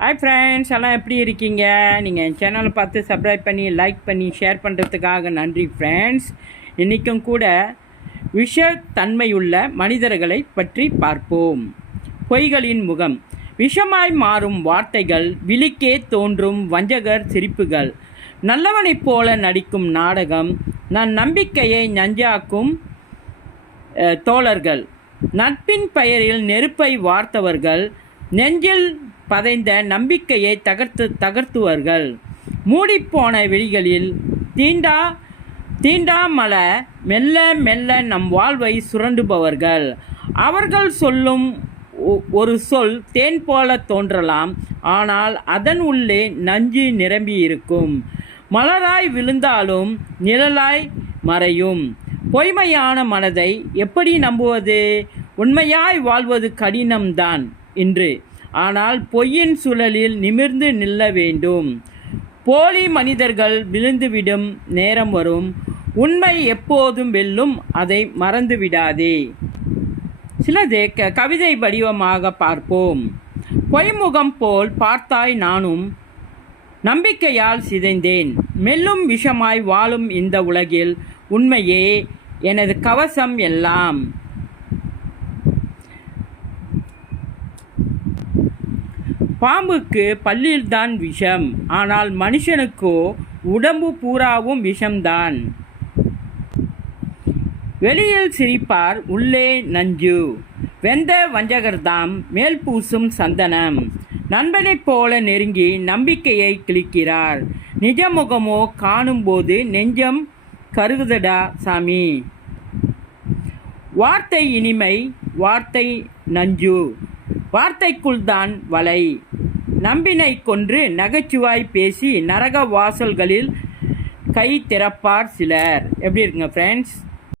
Hi friends, எல்லாம் எப்படி இருக்கீங்க? நீங்கள் என் சேனலை பார்த்து சப்ஸ்கிரைப் பண்ணி லைக் பண்ணி ஷேர் பண்ணுறதுக்காக நன்றி ஃப்ரெண்ட்ஸ். இன்றைக்கும் கூட விஷத்தன்மையுள்ள மனிதர்களை பற்றி பார்ப்போம். பொய்களின் முகம். விஷமாய் மாறும் வார்த்தைகள், விழிக்கே தோன்றும் வஞ்சகர் சிரிப்புகள், நல்லவனைப் போல நடிக்கும் நாடகம், நான் நம்பிக்கையை நஞ்சாக்கும் தோழர்கள், நட்பின் பெயரில் நெருப்பை வார்த்தவர்கள், நெஞ்சில் பதைந்த நம்பிக்கையை தகர்த்துவர்கள், மூடிப்போன விழிகளில் தீண்டாமல மெல்ல மெல்ல நம் வாழ்வை சுரண்டுபவர்கள். அவர்கள் சொல்லும் ஒரு சொல் தேன் போல தோன்றலாம், ஆனால் அதன் உள்ளே நஞ்சு நிரம்பியிருக்கும். மலராய் விழுந்தாலும் நிழலாய் மறையும். பொய்மையான மனதை எப்படி நம்புவது? உண்மையாய் வாழ்வது கடினம்தான் இன்று. ஆனால் பொய்யின் சுழலில் நிமிர்ந்து நில்ல வேண்டும். போலி மனிதர்கள் விழுந்துவிடும் நேரம் வரும். உண்மை எப்போதும் வெல்லும், அதை மறந்துவிடாதே. சிலது கவிதை வடிவமாக பார்ப்போம். பொய்முகம் போல் பார்த்தாய் நானும் நம்பிக்கையால் சிதைந்தேன். மெல்லும் விஷமாய் வாழும் இந்த உலகில் உண்மையே எனது கவசம் எல்லாம். பாம்புக்கு பல்லில்தான் விஷம், ஆனால் மனுஷனுக்கோ உடம்பு பூராவும் விஷம்தான். வெளியில் சிரிப்பார், உள்ளே நஞ்சு. வெந்த வஞ்சகர்தாம் மேல் பூசும் சந்தனம். நண்பனைப் போல நெருங்கி நம்பிக்கையை கிழிக்கிறார். நிஜ முகமோ காணும்போது நெஞ்சம் கருகுதடா சாமி. வார்த்தை இனிமை, வார்த்தை நஞ்சு. வார்த்தைக்குள் தான் வலை. நம்பினை கொன்று நகைச்சுவாய் பேசி நரக வாசல்களில் கை திறப்பார் சிலர். எப்படி இருக்குங்க ஃப்ரெண்ட்ஸ்?